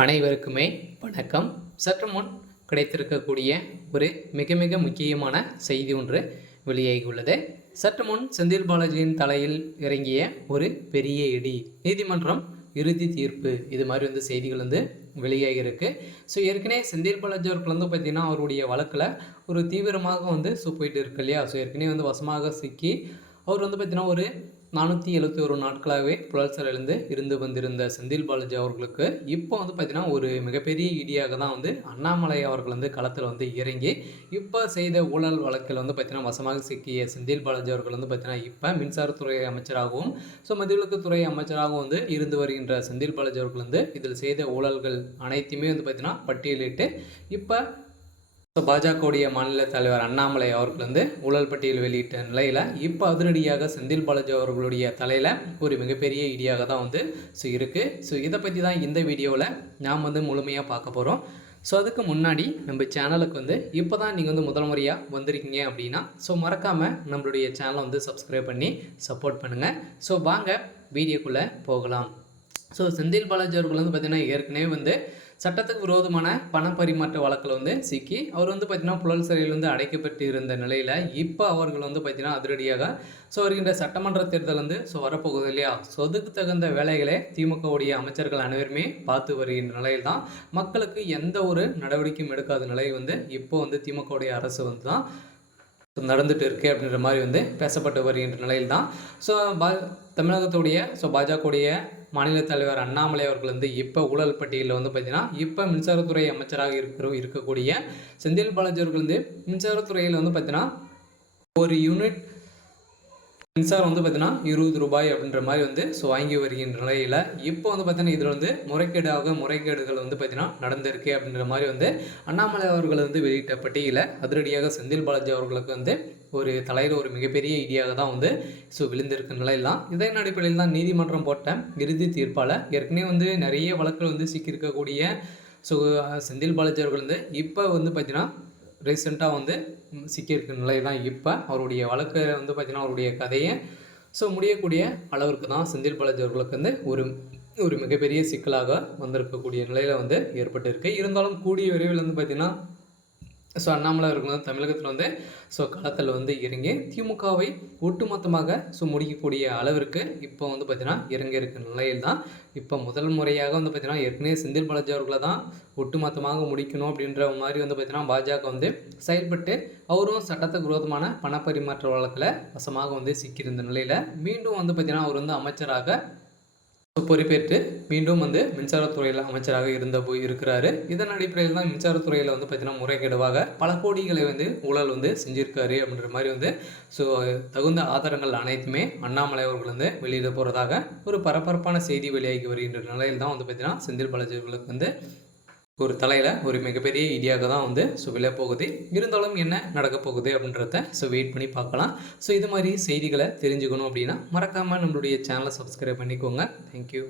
அனைவருக்குமே வணக்கம். சற்று முன் கிடைத்திருக்கக்கூடிய ஒரு மிக மிக முக்கியமான செய்தி ஒன்று வெளியாகியுள்ளது. சற்று முன் செந்தில் பாலாஜியின் தலையில் இறங்கிய ஒரு பெரிய இடி, நீதிமன்றம் இறுதி தீர்ப்பு, இது மாதிரி செய்திகள் வெளியாகியிருக்கு. ஸோ ஏற்கனவே செந்தில் பாலாஜி அவர்கள் பார்த்திங்கன்னா அவருடைய வழக்கில் ஒரு தீவிரமாக போயிட்டு இருக்கு இல்லையா. ஸோ ஏற்கனவே வசமாக சிக்கி அவர் பார்த்திங்கன்னா ஒரு 471 நாட்களாகவே புழல் சிறையிலிருந்து இருந்து வந்திருந்த செந்தில் பாலாஜி அவர்களுக்கு இப்போ பார்த்திங்கன்னா ஒரு மிகப்பெரிய இடியாக தான் அண்ணாமலை அவர்கள் களத்தில் இறங்கி இப்போ செய்த ஊழல் வழக்கில் பார்த்திங்கன்னா வசமாக சிக்கிய செந்தில் பாலாஜி அவர்கள் பார்த்திங்கன்னா இப்போ மின்சாரத்துறை அமைச்சராகவும் மதுவிலக்குத்துறை அமைச்சராகவும் இருந்து வருகின்ற செந்தில் பாலாஜி அவர்கள் இதில் செய்த ஊழல்கள் அனைத்துமே பார்த்திங்கன்னா பட்டியலிட்டு இப்போ பாஜகவுடைய மாநில தலைவர் அண்ணாமலை அவர்கள் ஊழல் பட்டியல் வெளியிட்ட நிலையில் இப்போ அதிரடியாக செந்தில் பாலாஜி அவர்களுடைய தலையில் ஒரு மிகப்பெரிய இடியாக தான் இருக்குது. ஸோ இதை பற்றி தான் இந்த வீடியோவில் நாம் முழுமையாக பார்க்க போகிறோம். ஸோ அதுக்கு முன்னாடி நம்ம சேனலுக்கு இப்போ தான் நீங்கள் முதல் முறையாக வந்திருக்கீங்க அப்படின்னா மறக்காமல் நம்மளுடைய சேனலை சப்ஸ்கிரைப் பண்ணி சப்போர்ட் பண்ணுங்கள். ஸோ வாங்க வீடியோக்குள்ளே போகலாம். ஸோ செந்தில் பாலாஜி அவர்கள் பார்த்திங்கன்னா ஏற்கனவே சட்டத்துக்கு விரோதமான பண பரிமாற்ற வழக்கில் சிக்கி அவர் பார்த்திங்கன்னா புழல் சிறையில் அடைக்கப்பட்டு இருந்த நிலையில் இப்போ அவர்கள் பார்த்திங்கன்னா அதிரடியாக வருகின்ற சட்டமன்ற தேர்தல் வரப்போகுது இல்லையா. அதுக்கு தகுந்த வேலைகளை திமுகவுடைய அமைச்சர்கள் அனைவருமே பார்த்து வருகின்ற நிலையில் தான் மக்களுக்கு எந்த ஒரு நடவடிக்கையும் எடுக்காத நிலை இப்போ திமுகவுடைய அரசு தான் நடந்துட்டு இருக்கு அப்படின்ற மாதிரி பேசப்பட்டு வருகின்ற நிலையில் தான் தமிழகத்துடைய பாஜகவுடைய மாநில தலைவர் அண்ணாமலை அவர்கள் இப்போ ஊழல் பட்டியலில் பார்த்திங்கன்னா இப்போ மின்சாரத்துறை அமைச்சராக இருக்கக்கூடிய செந்தில் பாலாஜி அவர்கள் மின்சாரத்துறையில் பார்த்திங்கன்னா ஒரு யூனிட் மின்சாரம் பார்த்திங்கன்னா 20 ரூபாய் அப்படின்ற மாதிரி வாங்கி வருகின்ற நிலையில் இப்போ பார்த்திங்கன்னா இதில் முறைகேடுகள் பார்த்திங்கன்னா நடந்திருக்கு அப்படின்ற மாதிரி அண்ணாமலை அவர்கள் வெளியிட்ட பட்டியலில் அதிரடியாக செந்தில் பாலாஜி அவர்களுக்கு ஒரு தலையில் ஒரு மிகப்பெரிய இடியாக தான் விழுந்திருக்க நிலையில் தான். இதன் அடிப்படையில் தான் நீதிமன்றம் போட்ட இறுதி தீர்ப்பால் ஏற்கனவே நிறைய வழக்குகள் சிக்கியிருக்கக்கூடிய செந்தில் பாலாஜி அவர்கள் இப்போ பார்த்திங்கன்னா ரீசெண்டாக சிக்கியிருக்க நிலை தான் இப்போ அவருடைய வழக்கை பார்த்திங்கன்னா அவருடைய கதையை முடியக்கூடிய அளவிற்கு தான் செந்தில் பாலாஜி அவர்களுக்கு ஒரு மிகப்பெரிய சிக்கலாக வந்திருக்கக்கூடிய நிலையில் ஏற்பட்டிருக்கு. இருந்தாலும் கூடிய விரைவில் பார்த்திங்கன்னா அண்ணாமலை அவர்கள் தமிழகத்தில் களத்தில் இறங்கி திமுகவை ஒட்டுமொத்தமாக முடிக்கக்கூடிய அளவிற்கு இப்போ பார்த்திங்கன்னா இறங்கி இருக்க நிலையில் தான் இப்போ முதல் முறையாக பார்த்திங்கன்னா ஏற்கனவே செந்தில் பாலாஜி அவர்களை தான் ஒட்டுமொத்தமாக முடிக்கணும் அப்படின்ற மாதிரி பார்த்திங்கன்னா பாஜக செயல்பட்டு அவரும் சட்டத்துக்கு விரோதமான பணப்பரிமாற்ற வழக்கில் வசமாக சிக்கியிருந்த நிலையில் மீண்டும் பார்த்திங்கன்னா அவர் அமைச்சராக பொறுப்பேற்று மீண்டும் மின்சாரத்துறையில் அமைச்சராக இருக்கிறாரு. இதன் அடிப்படையில் தான் மின்சாரத்துறையில் பார்த்திங்கன்னா முறைகேடுவாக பல கோடிகளை ஊழல் செஞ்சுருக்காரு அப்படின்ற மாதிரி தகுந்த ஆதாரங்கள் அனைத்துமே அண்ணாமலை அவர்கள் வெளியிட போகிறதாக ஒரு பரபரப்பான செய்தி வெளியாகி வருகின்ற நிலையில் தான் பார்த்திங்கன்னா செந்தில் பாலாஜி அவர்களுக்கு ஒரு தலையில் ஒரு மிகப்பெரிய இடியாக தான் விழ போகுது. இருந்தாலும் என்ன நடக்க போகுது அப்படின்றத வெயிட் பண்ணி பார்க்கலாம். இது மாதிரி செய்திகளை தெரிஞ்சுக்கணும் அப்படின்னா மறக்காமல் நம்மளுடைய சேனலை சப்ஸ்கிரைப் பண்ணிக்கோங்க. தேங்க்யூ.